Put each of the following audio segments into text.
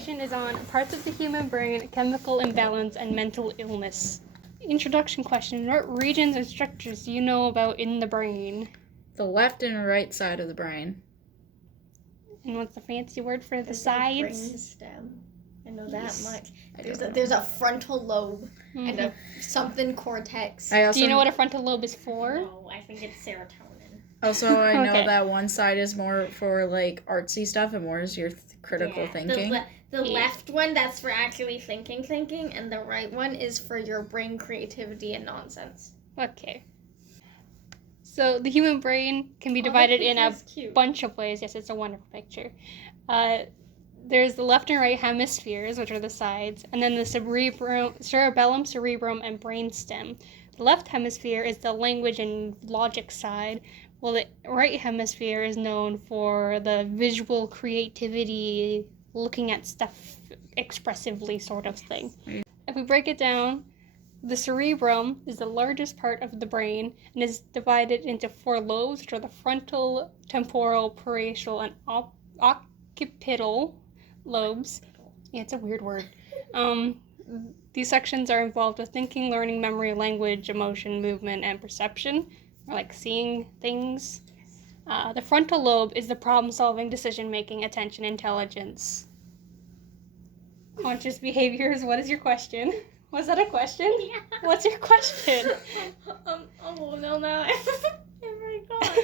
presentation is on parts of the human brain, chemical imbalance, and mental illness. Introduction question. What regions and structures do you know about in the brain? The left and right side of the brain. And what's the fancy word for the sides? Brain stem. I know that much. There's a frontal lobe and a something cortex. Do you know what a frontal lobe is for? No, I think it's serotonin. Also, I know that one side is more for like artsy stuff and more is your critical thinking. The left one, that's for actually thinking, and the right one is for your brain creativity and nonsense. Okay. So the human brain can be divided in a bunch of ways. Yes, it's a wonderful picture. There's the left and right hemispheres, which are the sides, and then the cerebellum, cerebrum, and brainstem. The left hemisphere is the language and logic side, while the right hemisphere is known for the visual creativity, looking at stuff expressively sort of thing. If we break it down, the cerebrum is the largest part of the brain and is divided into 4 lobes, which are the frontal, temporal, parietal, and occipital lobes. Yeah, it's a weird word. These sections are involved with thinking, learning, memory, language, emotion, movement, and perception, or like seeing things. The frontal lobe is the problem-solving, decision-making, attention, intelligence. Conscious behaviors. What is your question? Was that a question? Yeah. What's your question? Oh no, I forgot.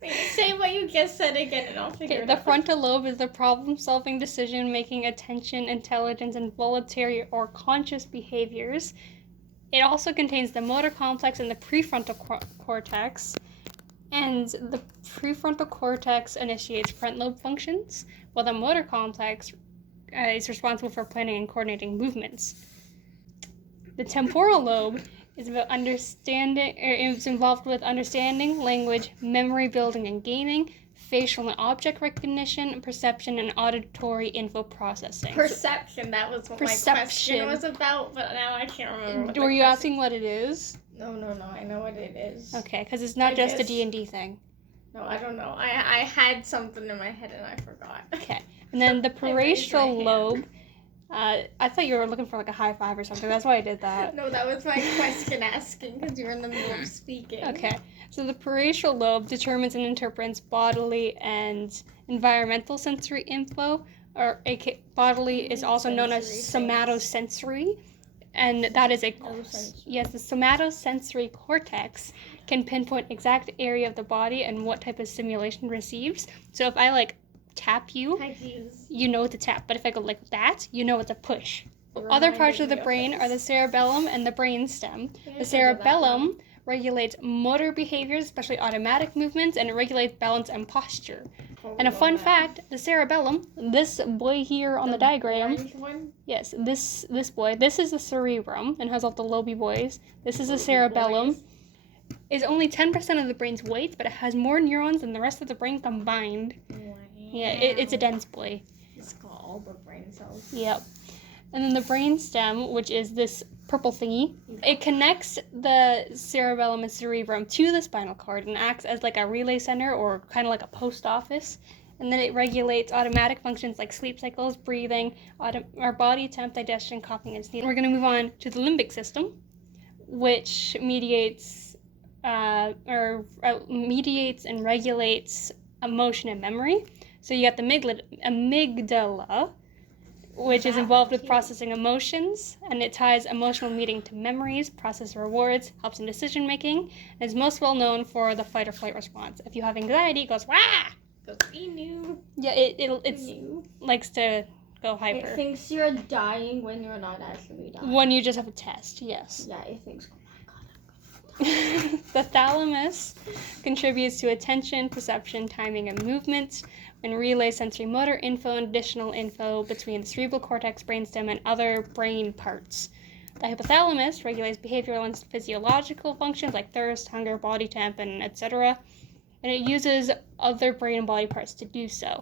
Wait, say what you just said again and I'll figure it out. The frontal lobe is the problem-solving, decision-making, attention, intelligence, and voluntary or conscious behaviors. It also contains the motor complex and the prefrontal cortex. And the prefrontal cortex initiates front lobe functions, while the motor complex is responsible for planning and coordinating movements. The temporal lobe is about is involved with understanding, language, memory building and gaining, facial and object recognition, perception, and auditory info processing. Perception, that was what my question was about, but now I can't remember. Were you asking what it is? No, I know what it is. Okay, because it's not just a D&D thing. No, I don't know. I had something in my head and I forgot. Okay, and then the parietal lobe, I thought you were looking for like a high five or something. That's why I did that. No, that was my question asking because you were in the middle of speaking. Okay, so the parietal lobe determines and interprets bodily and environmental sensory info, or bodily is also known as somatosensory, and that is the somatosensory cortex can pinpoint exact area of the body and what type of stimulation receives. So if I like tap you, you know what to tap. But if I go like that, you know what to push. Other parts of the brain are the cerebellum and the brainstem. The cerebellum regulates motor behaviors, especially automatic movements, and it regulates balance and posture. And a fun fact, the cerebellum, this boy here on the diagram, yes, this boy, this is the cerebrum and has all the lobey boys. This is the cerebellum. Is only 10% of the brain's weight, but it has more neurons than the rest of the brain combined. Wow. Yeah, it's a dense boy. It's got all the brain cells. Yep. And then the brainstem, which is this purple thingy, it connects the cerebellum and cerebrum to the spinal cord and acts as like a relay center or kind of like a post office. And then it regulates automatic functions like sleep cycles, breathing, our body temp, digestion, coughing, and sneezing. We're going to move on to the limbic system, which mediates and regulates emotion and memory. So you got the amygdala, which is involved with processing emotions, and it ties emotional meaning to memories, processes rewards, helps in decision making, and is most well known for the fight or flight response. If you have anxiety, it goes wah. Yeah, it likes to go hyper. It thinks you're dying when you're not actually dying. When you just have a test, yes. Yeah, it thinks. The thalamus contributes to attention, perception, timing, and movement, and relays sensory motor info and additional info between the cerebral cortex, brainstem, and other brain parts. The hypothalamus regulates behavioral and physiological functions like thirst, hunger, body temp, and etc. And it uses other brain and body parts to do so.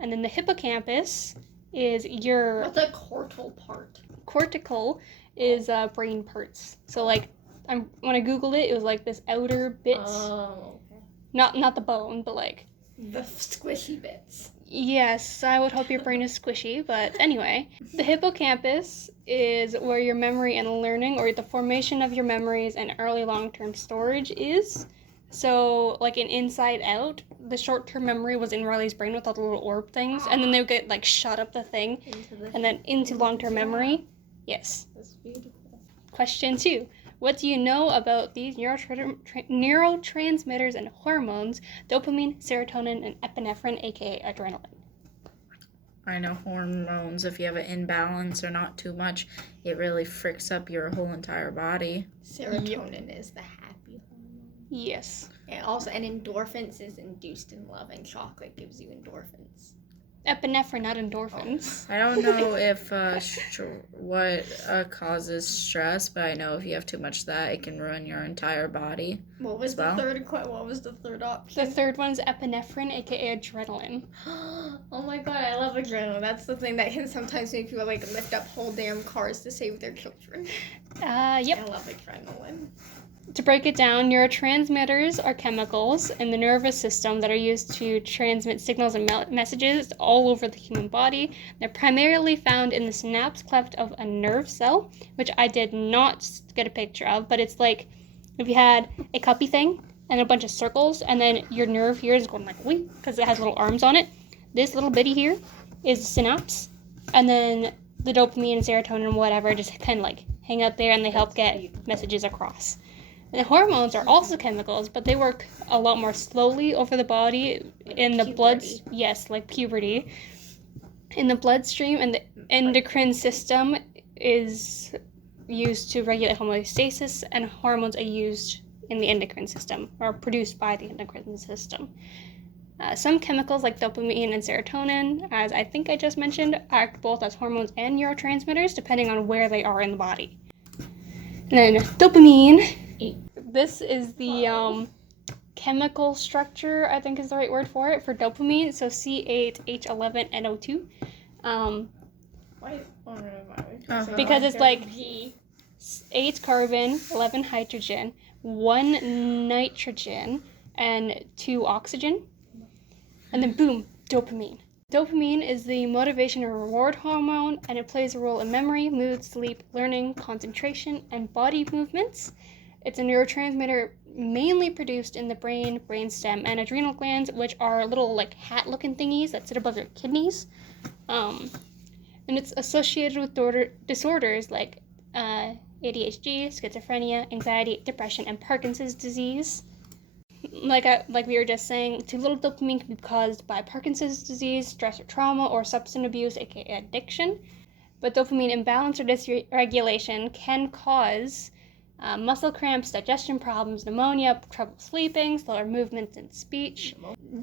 And then the hippocampus is your... What's a cortical part? Cortical is brain parts. So like, when I googled it, it was like this outer bit. Oh, okay. Not the bone, but like the squishy bits. Yes, I would hope your brain is squishy, but anyway. The hippocampus is where your memory and learning, or the formation of your memories and early long-term storage is. So, like in Inside Out, the short-term memory was in Riley's brain with all the little orb things, and then they would get, like, shot up the thing, and then into long-term memory. Yes. That's beautiful. Question 2. What do you know about these neurotransmitters and hormones, dopamine, serotonin, and epinephrine, aka adrenaline? I know hormones, if you have an imbalance or not too much, it really freaks up your whole entire body. Serotonin is the happy hormone. Yes. And also, and endorphins is induced in love, and chocolate gives you endorphins. Epinephrine, not endorphins. I don't know if what causes stress, but I know if you have too much of that, it can ruin your entire body. What was the third option? The third one's epinephrine, aka adrenaline. Oh my god, I love adrenaline. That's the thing that can sometimes make people like lift up whole damn cars to save their children. Yep. I love adrenaline. To break it down, neurotransmitters are chemicals in the nervous system that are used to transmit signals and messages all over the human body. They're primarily found in the synapse cleft of a nerve cell, which I did not get a picture of, but it's like if you had a cuppy thing and a bunch of circles, and then your nerve here is going like wee, because it has little arms on it. This little bitty here is the synapse, and then the dopamine and serotonin and whatever just kind of like hang out there, and they help get messages across. And hormones are also chemicals, but they work a lot more slowly over the body in the blood. Yes, like puberty. In the bloodstream, and the endocrine system is used to regulate homeostasis, and hormones are used in the endocrine system, or produced by the endocrine system. Some chemicals like dopamine and serotonin, as I think I just mentioned, act both as hormones and neurotransmitters, depending on where they are in the body. And then dopamine. This is the chemical structure, I think is the right word for it, for dopamine. So C8H11NO2. Why? Because it's like 8 carbon, 11 hydrogen, 1 nitrogen, and 2 oxygen. And then boom, dopamine. Dopamine is the motivation and reward hormone, and it plays a role in memory, mood, sleep, learning, concentration, and body movements. It's a neurotransmitter mainly produced in the brain, brainstem, and adrenal glands, which are little like hat-looking thingies that sit above your kidneys. And it's associated with disorders like ADHD, schizophrenia, anxiety, depression, and Parkinson's disease. Like we were just saying, too little dopamine can be caused by Parkinson's disease, stress or trauma, or substance abuse, aka addiction. But dopamine imbalance or dysregulation can cause muscle cramps, digestion problems, pneumonia, trouble sleeping, slower movements and speech,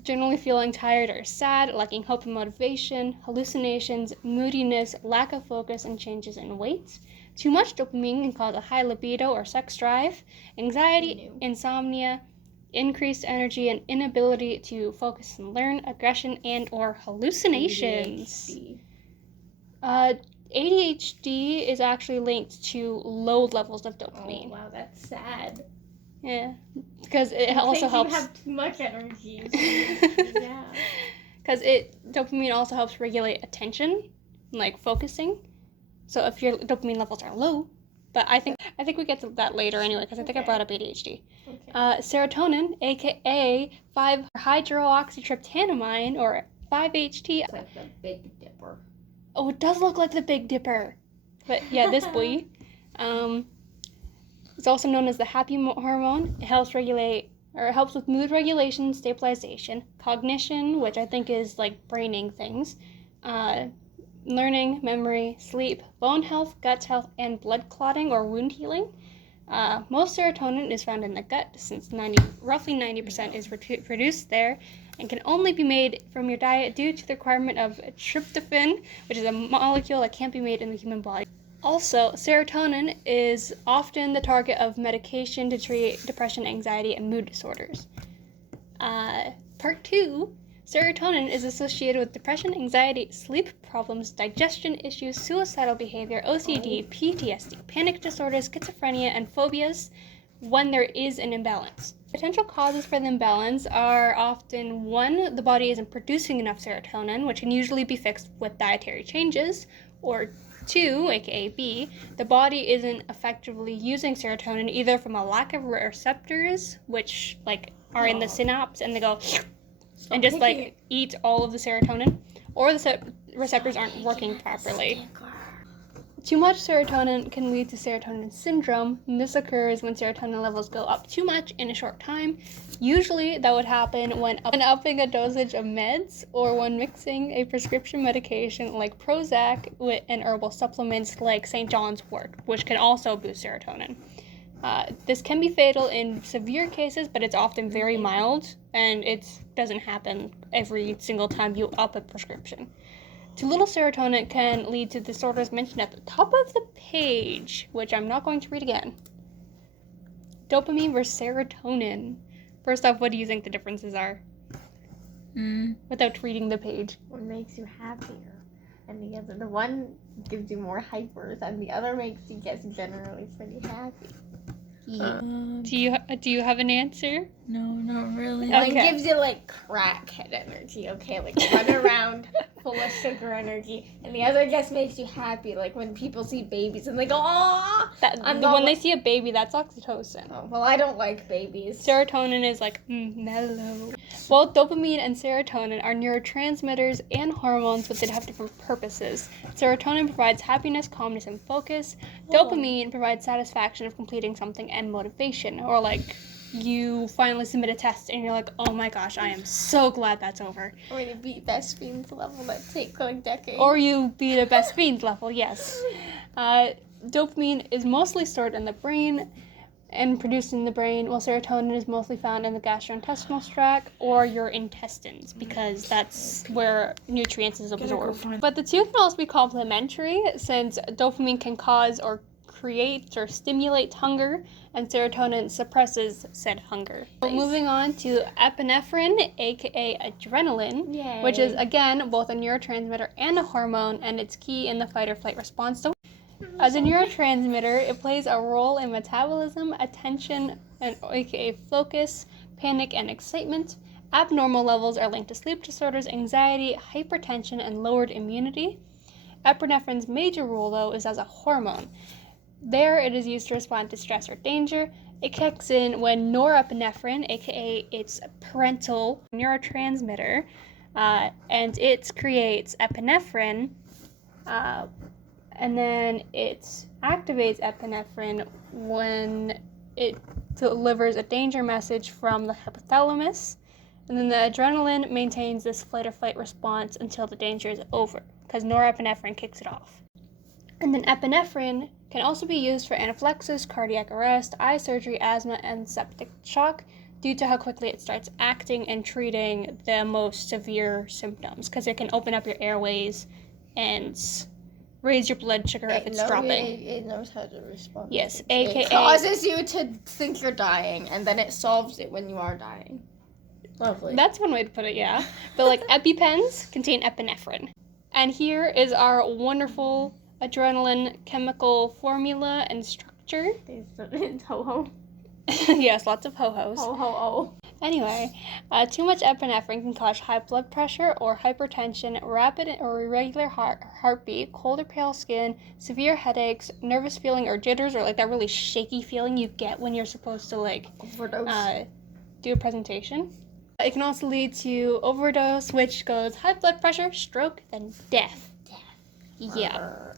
generally feeling tired or sad, lacking hope and motivation, hallucinations, moodiness, lack of focus, and changes in weight. Too much dopamine can cause a high libido or sex drive, anxiety, insomnia, increased energy, and inability to focus and learn, aggression, and or hallucinations. ADHD is actually linked to low levels of dopamine. Oh, wow, that's sad. Yeah, because it also helps. You have too much energy. Yeah. Because dopamine also helps regulate attention, like focusing. So if your dopamine levels are low, but I think we get to that later anyway, because I think I brought up ADHD. Okay. Serotonin, aka 5-hydroxytryptamine, or 5-HT. It's like the Big Dipper. Oh, it does look like the Big Dipper. But yeah, this boy. It's also known as the happy hormone. It helps with mood regulation, stabilization, cognition, which I think is like braining things, learning, memory, sleep, bone health, gut health, and blood clotting or wound healing. Most serotonin is found in the gut, since roughly 90% is produced there, and can only be made from your diet due to the requirement of tryptophan, which is a molecule that can't be made in the human body. Also, serotonin is often the target of medication to treat depression, anxiety, and mood disorders. Part 2, serotonin is associated with depression, anxiety, sleep problems, digestion issues, suicidal behavior, OCD, PTSD, panic disorders, schizophrenia, and phobias when there is an imbalance. Potential causes for the imbalance are often 1, the body isn't producing enough serotonin, which can usually be fixed with dietary changes, or 2, aka B, the body isn't effectively using serotonin either from a lack of receptors, which like are in the synapse and they go and just like eat all of the serotonin, or the receptors aren't working properly. Too much serotonin can lead to serotonin syndrome, and this occurs when serotonin levels go up too much in a short time. Usually that would happen when upping a dosage of meds or when mixing a prescription medication like Prozac with an herbal supplements like St. John's wort, which can also boost serotonin. This can be fatal in severe cases, but it's often very mild, and it doesn't happen every single time you up a prescription. Too little serotonin can lead to disorders mentioned at the top of the page, which I'm not going to read again. Dopamine versus serotonin. First off, what do you think the differences are? Without reading the page. One makes you happier, and the one gives you more hypers, and the other makes you get generally pretty happy. Do you have an answer? No, not really. One gives you like crackhead energy, okay, like run around full of sugar energy, and the other just makes you happy, like when people see babies and they go, "Aww!" When they see a baby, that's oxytocin. Oh, well, I don't like babies. Serotonin is like mellow. Both dopamine and serotonin are neurotransmitters and hormones, but they have different purposes. Serotonin provides happiness, calmness, and focus. Dopamine provides satisfaction of completing something and motivation, or like you finally submit a test and you're like, oh my gosh, I am so glad that's over. Or you beat best fiends level that take like decades. Or you beat a best fiends level, yes. Dopamine is mostly stored in the brain and produced in the brain, while serotonin is mostly found in the gastrointestinal tract or your intestines, because that's where nutrients is absorbed. But the two can also be complementary, since dopamine can cause or create or stimulate hunger, and serotonin suppresses said hunger. So moving on to epinephrine, aka adrenaline, which is again both a neurotransmitter and a hormone, and it's key in the fight or flight response. So as a neurotransmitter, it plays a role in metabolism, attention, and aka focus, panic, and excitement. Abnormal levels are linked to sleep disorders, anxiety, hypertension, and lowered immunity. Epinephrine's major role, though, is as a hormone. There, it is used to respond to stress or danger. It kicks in when norepinephrine, aka its parental neurotransmitter, and it creates epinephrine, and then it activates epinephrine when it delivers a danger message from the hypothalamus, and then the adrenaline maintains this flight or fight response until the danger is over, because norepinephrine kicks it off. And then epinephrine can also be used for anaphylaxis, cardiac arrest, eye surgery, asthma, and septic shock due to how quickly it starts acting and treating the most severe symptoms, because it can open up your airways and raise your blood sugar if it's dropping. It knows how to respond. Yes, aka it causes you to think you're dying, and then it solves it when you are dying. Lovely. That's one way to put it, yeah. But like EpiPens contain epinephrine. And here is our wonderful adrenaline chemical formula and structure. It's ho-ho. Yes, lots of ho-hos. Ho-ho-oh. Anyway, too much epinephrine can cause high blood pressure or hypertension, rapid or irregular heartbeat, cold or pale skin, severe headaches, nervous feeling or jitters, or like that really shaky feeling you get when you're supposed to like do a presentation. It can also lead to overdose, which goes high blood pressure, stroke, then death. Yeah.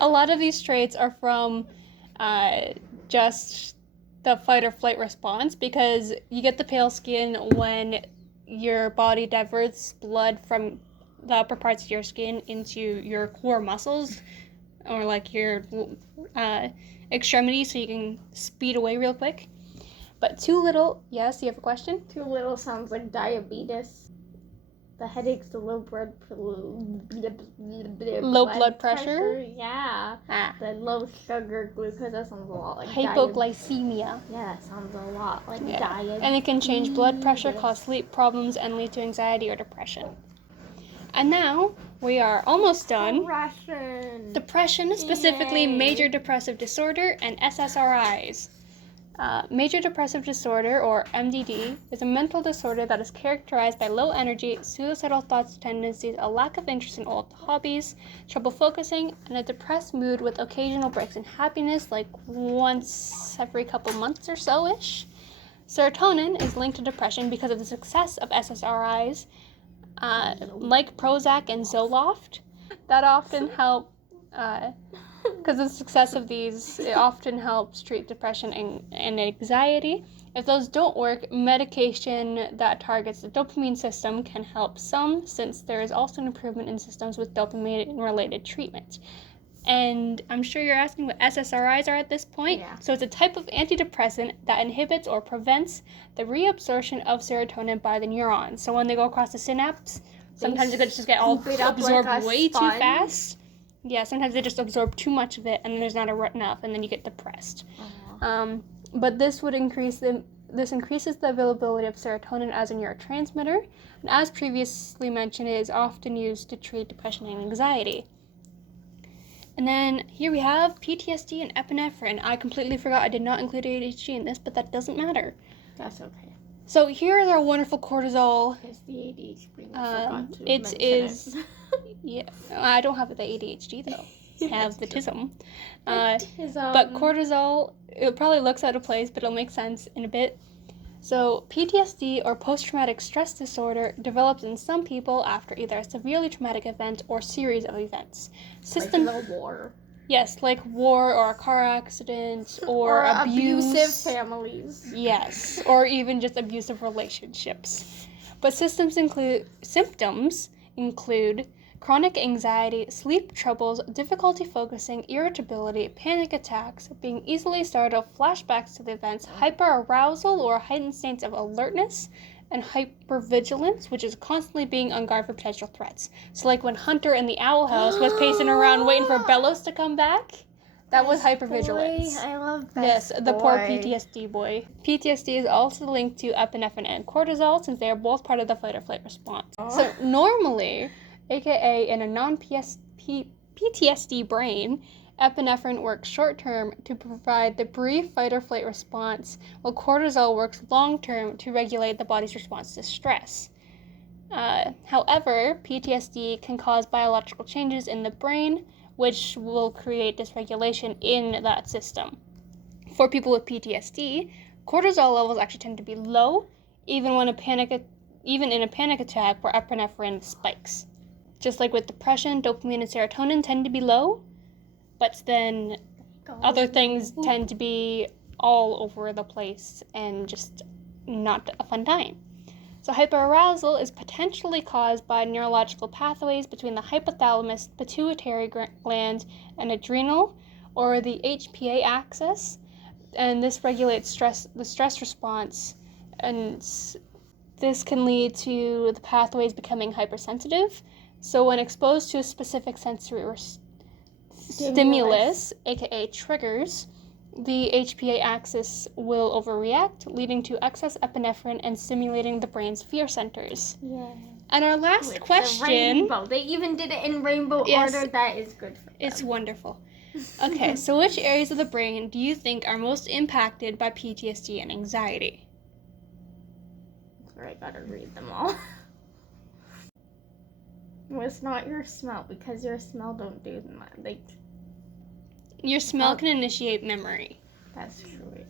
A lot of these traits are from just the fight or flight response, because you get the pale skin when your body diverts blood from the upper parts of your skin into your core muscles or like your extremities, so you can speed away real quick. But too little, yes, you have a question? Too little sounds like diabetes. The headaches, the low blood pressure. Yeah. The low sugar glucose, that sounds a lot like hypoglycemia. Yeah, that sounds a lot like diabetes. And it can change blood pressure, cause sleep problems, and lead to anxiety or depression. And now we are almost done. Depression, specifically major depressive disorder, and SSRIs. Major depressive disorder, or MDD, is a mental disorder that is characterized by low energy, suicidal thoughts, tendencies, a lack of interest in old hobbies, trouble focusing, and a depressed mood with occasional breaks in happiness, like once every couple months or so-ish. Serotonin is linked to depression because of the success of SSRIs, like Prozac and Zoloft, that often help. Because of the success of these, it often helps treat depression and anxiety. If those don't work, medication that targets the dopamine system can help some, since there is also an improvement in systems with dopamine-related treatment. And I'm sure you're asking what SSRIs are at this point. Yeah. So it's a type of antidepressant that inhibits or prevents the reabsorption of serotonin by the neurons. So when they go across the synapse, sometimes it could just get all absorbed like way too sponge. fast. Yeah, sometimes they just absorb too much of it, and then there's not enough, and then you get depressed. But this increases the availability of serotonin as a neurotransmitter, and as previously mentioned, it is often used to treat depression and anxiety. And then here we have PTSD and epinephrine. I completely forgot I did not include ADHD in this, but that doesn't matter. That's okay. So here is our wonderful cortisol. It's the ADHD. I forgot to It mention is. it. Yeah, I don't have the ADHD though. I have the TISM. But But cortisol, it probably looks out of place, but it'll make sense in a bit. So PTSD, or post-traumatic stress disorder, develops in some people after either a severely traumatic event or series of events. like the war. Yes, like war or a car accident or abusive families. Yes, or even just abusive relationships. But symptoms include chronic anxiety, sleep troubles, difficulty focusing, irritability, panic attacks, being easily startled, flashbacks to the events, hyperarousal or heightened states of alertness, and hypervigilance, which is constantly being on guard for potential threats. So like when Hunter in the owl house was pacing around waiting for Bellows to come back, that was hypervigilance. I love Yes, the poor PTSD boy. PTSD is also linked to epinephrine and cortisol, since they are both part of the fight or flight response. So normally, aka in a non-PTSD brain, epinephrine works short-term to provide the brief fight or flight response, while cortisol works long-term to regulate the body's response to stress. However, PTSD can cause biological changes in the brain, which will create dysregulation in that system. For people with PTSD, cortisol levels actually tend to be low, even in a panic attack where epinephrine spikes. Just like with depression, dopamine and serotonin tend to be low, but then other things tend to be all over the place and just not a fun time. So hyperarousal is potentially caused by neurological pathways between the hypothalamus, pituitary gland, and adrenal, or the HPA axis, and this regulates the stress response, and this can lead to the pathways becoming hypersensitive. So when exposed to a specific sensory stimulus, aka triggers, the HPA axis will overreact, leading to excess epinephrine and stimulating the brain's fear centers. Yeah. And our last question... Rainbow. They even did it in rainbow order. That is good for them. It's wonderful. Okay, so which areas of the brain do you think are most impacted by PTSD and anxiety? That's where I gotta read them all. Well, it's not your smell, because your smell don't do that. Like, your smell can initiate memory. That's true, it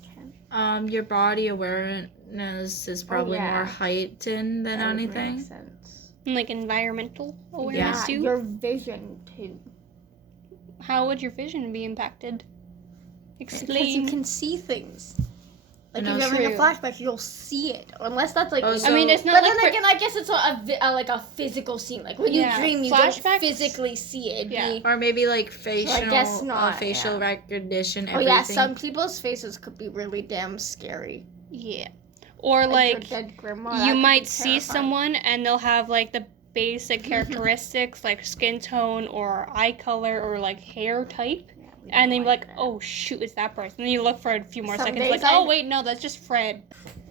can. Your body awareness is probably more heightened than anything. Makes sense. And like environmental awareness too? Your vision too. How would your vision be impacted? Explain. Because you can see things. Like, No, if you're having a true. flashback, you'll see it. Unless that's like... Oh, I mean, it's not But like... then again, I guess it's like a physical scene. Like, when you dream, you don't Flashbacks? physically see it. Yeah. Or maybe like facial, I guess not, facial yeah. recognition, Oh, everything. yeah, some people's faces could be really damn scary. Yeah. Or like your dead grandma, you that might could be see terrifying. someone and they'll have like the basic characteristics like skin tone or eye color or like hair type. Yeah, And then you're like, that. oh shoot, it's that person. And then you look for a few more Some seconds, days like, oh wait, no, that's just Fred.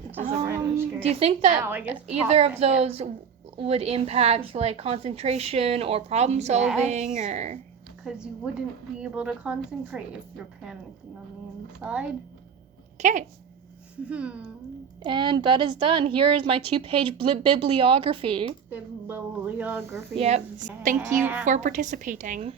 Just a random scare. Do you think that Ow, I guess either of popped it. those would impact like concentration or problem solving Yes. or? Because you wouldn't be able to concentrate if you're panicking on the inside. Okay. And that is done. Here is my 2-page bibliography. Bibliography. Yep. Thank you for participating.